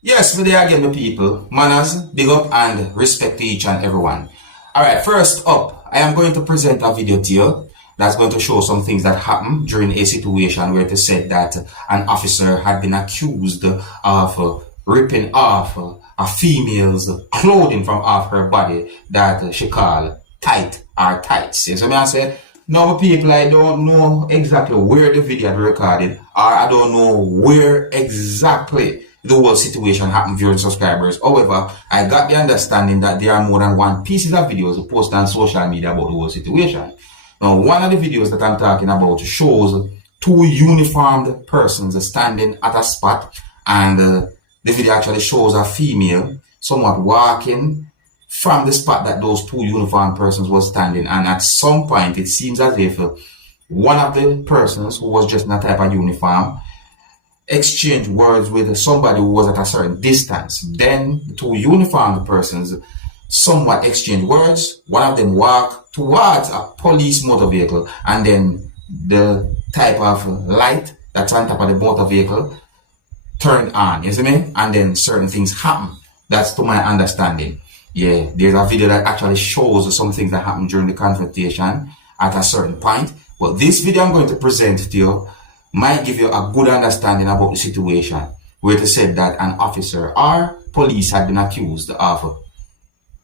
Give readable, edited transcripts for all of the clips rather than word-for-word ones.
Yes, me there again, my people. Manners, big up and respect to each and everyone. Alright, first up, I am going to present a video to you that's going to show some things that happened during a situation where it is said that an officer had been accused of ripping off a female's clothing from off her body that she called tight or tights. You see what I say? Now, people, I don't know exactly where the video had recorded, or I don't know where exactly the whole situation happened, viewers and subscribers. However, I got the understanding that there are more than one pieces of videos posted on social media about the whole situation. Now, one of the videos that I'm talking about shows two uniformed persons standing at a spot, and the video actually shows a female somewhat walking from the spot that those two uniformed persons were standing, and at some point it seems as if one of the persons who was just in a type of uniform exchanged words with somebody who was at a certain distance. Then the two uniformed persons somewhat exchanged words. One of them walked towards a police motor vehicle, and then the type of light that's on top of the motor vehicle turned on, you see me? And then certain things happen. That's to my understanding. Yeah, there's a video that actually shows some things that happened during the confrontation at a certain point. But this video I'm going to present to you might give you a good understanding about the situation, where it is said that an officer or police had been accused of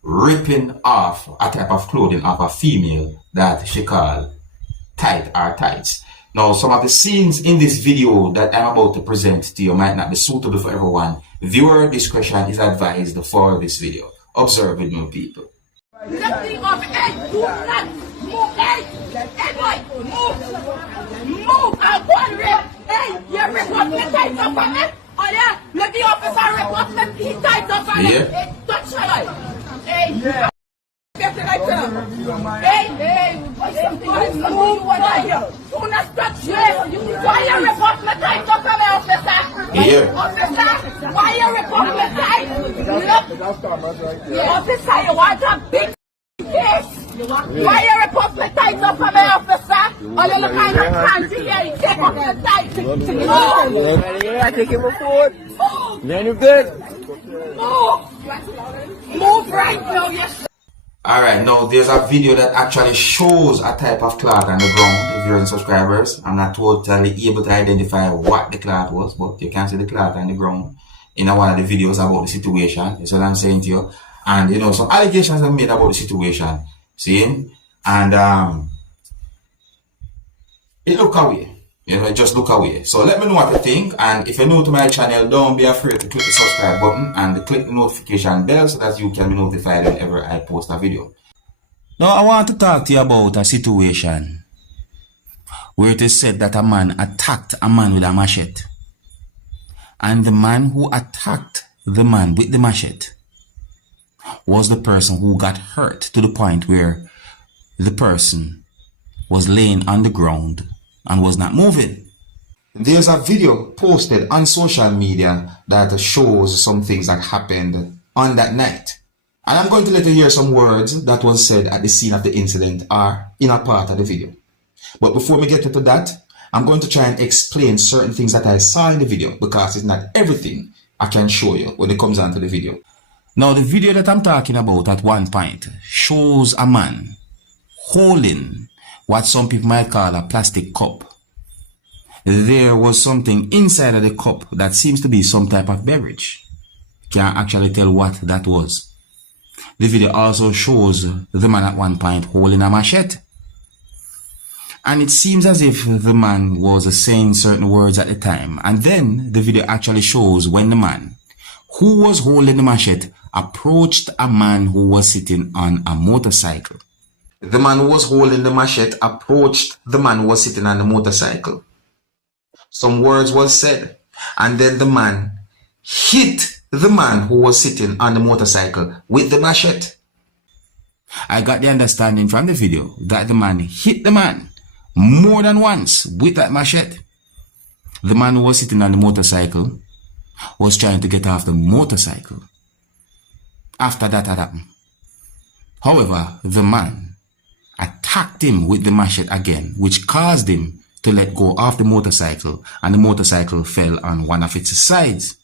ripping off a type of clothing of a female that she called tight or tights. Now, some of the scenes in this video that I'm about to present to you might not be suitable for everyone. Viewer discretion is advised for this video. Observe with me, people. Nothing of it. Do not move. Hey, boy, move. I'm one rip. Hey, you rip up the tights up on me. Oh yeah, let the officer rip up the tights up on me. Hey, touch her. Hey, get it like that. Hey, move. Do not touch me. Why you rip up the tights up on me, officer? Officer, why you rip up the tights? Officer, you want a big case? Why you rip up the tights up on me, officer? All you look kind of fancy here, you take off the tights. I take him forward. Then you good. Move right now, yes. Alright, now there's a video that actually shows a type of cloth on the ground, viewers and subscribers. I'm not totally able to identify what the cloth was, but you can see the cloth on the ground in one of the videos about the situation. That's what I'm saying to you. And you know, some allegations are made about the situation. See? And it look away. You know, just look away. So let me know what you think, and if you're new to my channel, don't be afraid to click the subscribe button and click the notification bell so that you can be notified whenever I post a video. Now I want to talk to you about a situation where it is said that a man attacked a man with a machete, and the man who attacked the man with the machete was the person who got hurt to the point where the person was laying on the ground and was not moving. There's a video posted on social media that shows some things that happened on that night. And I'm going to let you hear some words that was said at the scene of the incident or in a part of the video. But before we get into that, I'm going to try and explain certain things that I saw in the video, because it's not everything I can show you when it comes onto the video. Now, the video that I'm talking about at one point shows a man holding what some people might call a plastic cup. There was something inside of the cup that seems to be some type of beverage. Can't actually tell what that was. The video also shows the man at one point holding a machete. And it seems as if the man was saying certain words at the time. And then the video actually shows when the man who was holding the machete approached a man who was sitting on a motorcycle. The man who was holding the machete approached the man who was sitting on the motorcycle. Some words were said, and then the man hit the man who was sitting on the motorcycle with the machete. I got the understanding from the video that the man hit the man more than once with that machete. The man who was sitting on the motorcycle was trying to get off the motorcycle after that had happened. However, the man attacked him with the machete again, which caused him to let go of the motorcycle, and the motorcycle fell on one of its sides.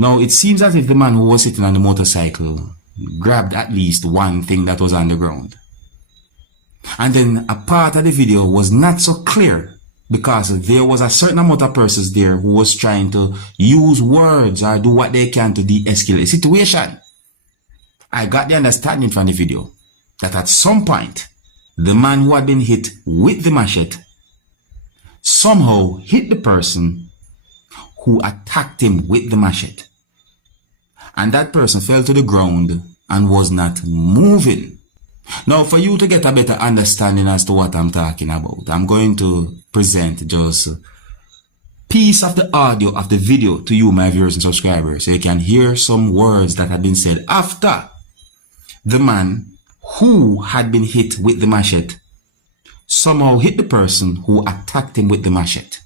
Now, it seems as if the man who was sitting on the motorcycle grabbed at least one thing that was on the ground. And then a part of the video was not so clear because there was a certain amount of persons there who was trying to use words or do what they can to de-escalate the situation. I got the understanding from the video that at some point, the man who had been hit with the machete somehow hit the person who attacked him with the machete. And that person fell to the ground and was not moving. Now, for you to get a better understanding as to what I'm talking about, I'm going to present just a piece of the audio of the video to you, my viewers and subscribers, so you can hear some words that had been said after the man who had been hit with the machete somehow hit the person who attacked him with the machete.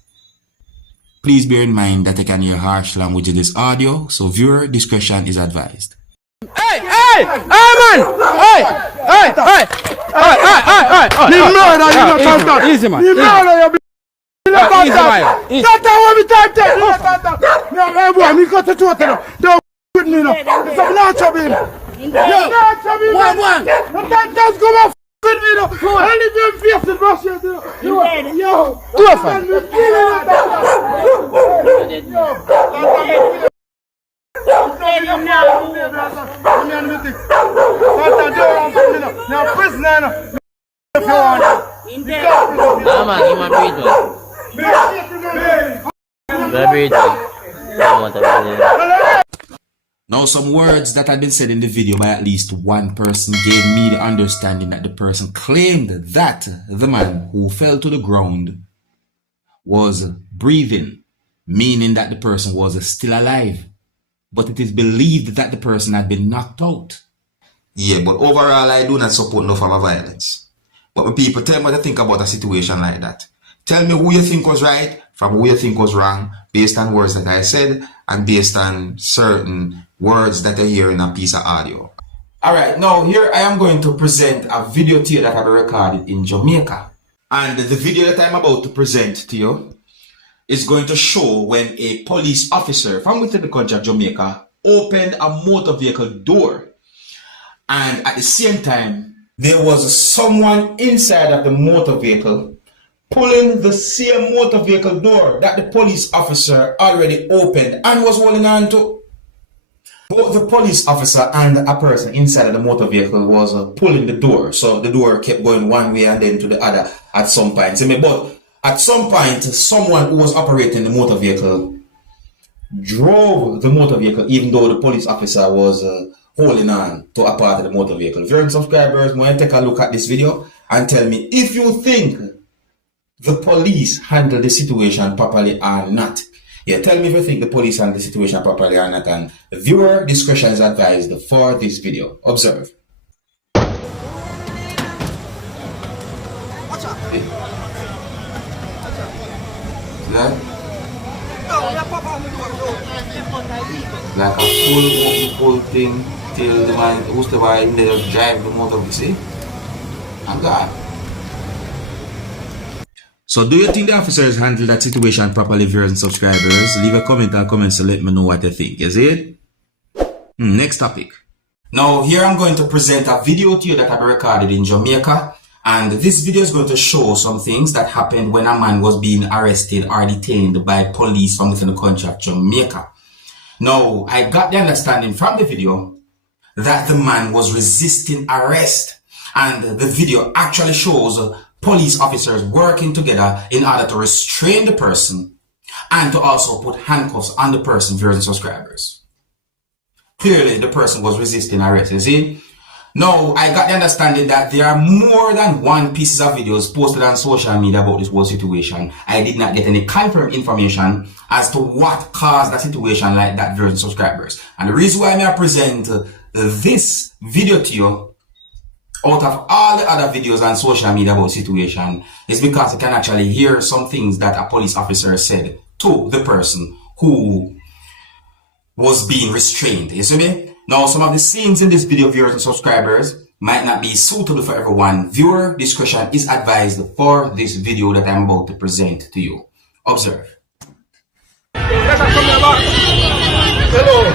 Please bear in mind that I can hear harsh language in this audio, so viewer discretion is advised. Hey, hey, hey, man! Hey, hey, hey, hey, hey, hey, You murder, you not contact. Easy, man. You murder, you not contact. Easy. That's how we time take. You not contact. No, hey boy, me got to talk to them. Don't with me now. It's a launch of him. Launch of him. One. You can't just go off with me now. I leave you in face in Russia. Yo. Do it, fam. Now prisoner. If you want. Ah, man, you want Now, some words that had been said in the video by at least one person gave me the understanding that the person claimed that the man who fell to the ground was breathing, meaning that the person was still alive. But it is believed that the person had been knocked out. Yeah, but overall, I do not support no form of violence. But when people tell me what they think about a situation like that, tell me who you think was right from who you think was wrong, based on words that I said and based on certain words that I hear in a piece of audio. Alright, now here I am going to present a video to you that I recorded in Jamaica. And the video that I'm about to present to you is going to show when a police officer from within the country of Jamaica opened a motor vehicle door. And at the same time, there was someone inside of the motor vehicle pulling the same motor vehicle door that the police officer already opened and was holding on to. Both the police officer and a person inside of the motor vehicle was pulling the door. So the door kept going one way and then to the other at some point. But at some point, someone who was operating the motor vehicle drove the motor vehicle, even though the police officer was holding on to a part of the motor vehicle. Viewers and subscribers, may I take a look at this video and tell me if you think the police handled the situation properly or not. Yeah, tell me if you think the police handled the situation properly or not, and viewer discretion is advised for this video. Observe. Like a full thing till the man who's the guy in there drive the motor, you see? I'm gone. So do you think the officers handled that situation properly, viewers and subscribers? Leave a comment or comments to let me know what you think. Is it? Next topic. Now here I'm going to present a video to you that I recorded in Jamaica. And this video is going to show some things that happened when a man was being arrested or detained by police from within the country of Jamaica. Now, I got the understanding from the video that the man was resisting arrest. And the video actually shows police officers working together in order to restrain the person and to also put handcuffs on the person, viewers and subscribers. Clearly, the person was resisting arrest, you see? Now, I got the understanding that there are more than one pieces of videos posted on social media about this whole situation. I did not get any confirmed information as to what caused that situation like that, viewers and subscribers. And the reason why I present this video to you out of all the other videos on social media about the situation is because you can actually hear some things that a police officer said to the person who was being restrained. You see me? Now, some of the scenes in this video, viewers and subscribers, might not be suitable for everyone. Viewer discretion is advised for this video that I'm about to present to you. Observe. Hello.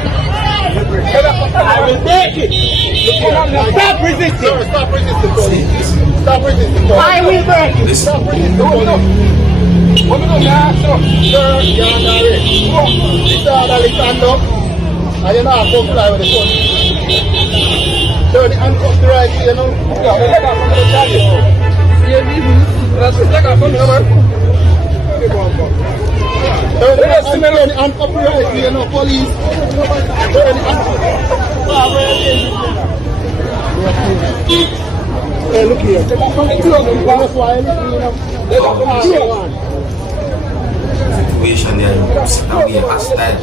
will break it. Stop resisting. Sir, stop resisting, police. Stop resisting, police. I will break it. Stop resisting, police. What are you doing? Sir, you're not ready. This orderly stand up. And you're not comply with the phone. Sir, the handcuffs right here, you know. Yeah, but let that from the charge. That's what I got from the number. The handcuffs right here, you know, police. Hey, look here. That's why I Situation there, now we are hostile.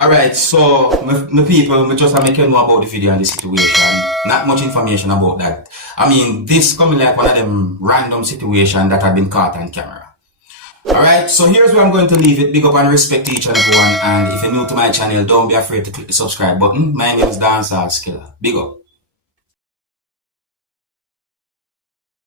Alright, so my people, me just make you know about the video and the situation. Not much information about that. I mean, this coming like one of them random situations that have been caught on camera. Alright, so here's where I'm going to leave it. Big up and respect to each and everyone. And if you're new to my channel, don't be afraid to click the subscribe button. My name is Dancehall Skilla. Big up.